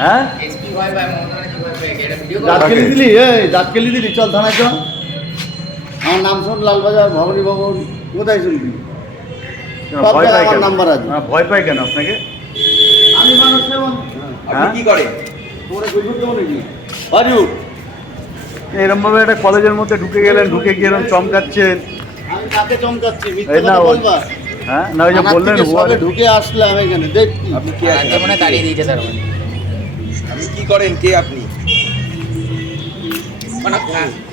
হ্যাঁ দাঁতকেলি দিলি, চল থানায় চল। আমার নাম শোন, লালবাজার ভবানী ভবন। কোথায় শুনবি? ভয় পাই আমার কেন? নাম্বার আছে। ভয় পাই কেন আপনাকে? আমি মানুষ সেবন। আপনি কি করেন? তোমরা গুজব দেবো নাকি? বাজু, এরকম ভাবে একটা কলেজের মধ্যে ঢুকে গেলেন, ঢুকে গিয়ে এরকম চমকাচ্ছেন। আমি কাকে চমকাচ্ছি? মিথ্যে এই না, কথা বলবা? হ্যাঁ না, ওই যে থানার বললেন থেকে সবে হুয়ারে ঢুকে আসলাম এখানে, দেখছি। আপনি কে আছেন? মনে দাঁড়িয়ে দিয়েছে তার মানে আপনি কি করেন? কে আপনি?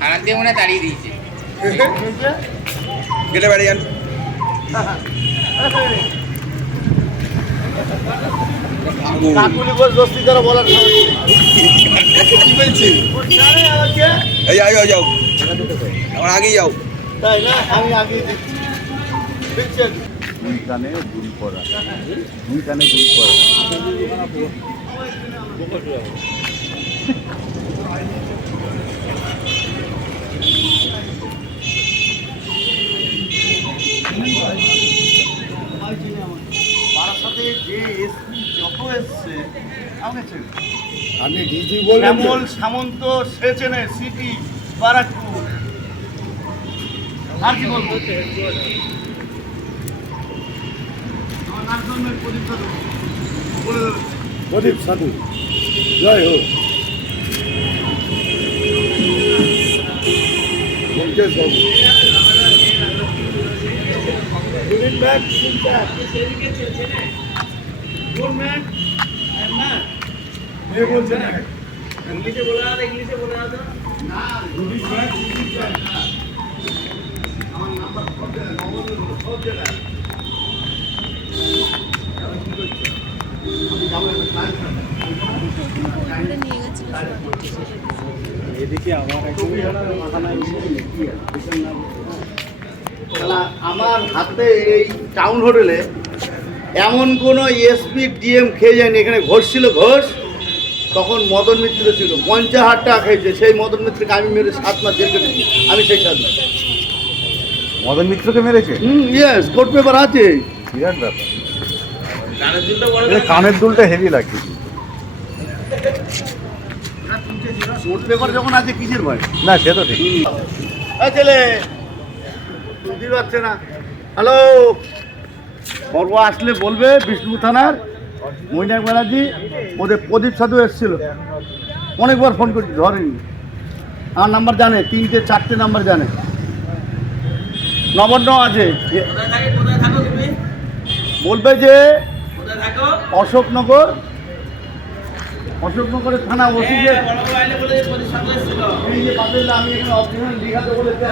খারাপ দিয়ে মনে দাঁড়িয়ে দিয়েছে। কেটে বেড়ে যান। কাকুলি বস দোস্তি যারা বলার সাহস নেই। কি বলছি? জানে আমাকে? এই যাও যাও, আমার আগেই যাও। তাই না? আমি আগে দিচ্ছি। দেখছেন? দুই কানে দুল পড়া, দুই কানে দুল পড়া। বারাসাতে যে এসপি যত এসছে আমাকে চেনে। আপনি ডিজি বললেন তো? শ্যামল সামন্ত সে চেনে, সিটি বারাকপুর। আর কি বলবো? আমার নাম শুনবেন, প্রদীপ সাধু। বলে দেবেন। প্রদীপ সাধু, জয় হোক। লঙ্কেশ বাবু, কে বলছেন? আমার হাতে এই টাউন হোটেলে এমন কোনো এসপি ডিএম খেয়ে যায়নি। এখানে ঘোষ ছিল, ঘোষ তখন মদন মিত্র ছিল, 50,000 টাকা খেয়েছে। সেই মদন মিত্রকে আমি মেরে 7 মাস জেল কেটেছি। আমি সেই সাথে মদন মিত্রকে মেরেছে? ইয়েস, কোর্ট পেপার আছে। বিরাট ব্যাপার। কানের দুলটা হেভি লাগছে। কোর্ট পেপার যখন আছে কিসের ভয়? না সে তো ঠিক। এই ছেলে বুঝতে পারছে না। হ্যালো, পর্ব আসলে বলবে বিষ্ণু থানার মৈনাক ব্যানার্জি, ওদের প্রদীপ সাধু এসেছিল। অনেকবার ফোন করছি, ধরেনি। আমার নাম্বার জানে, 3টে 4টে নাম্বার জানে। নবান্ন আছে, বলবে যে অশোকনগরের থানা ওসি যে এই যে বাদল, আমি এখানে অফিসে লিখাতে বলেছি।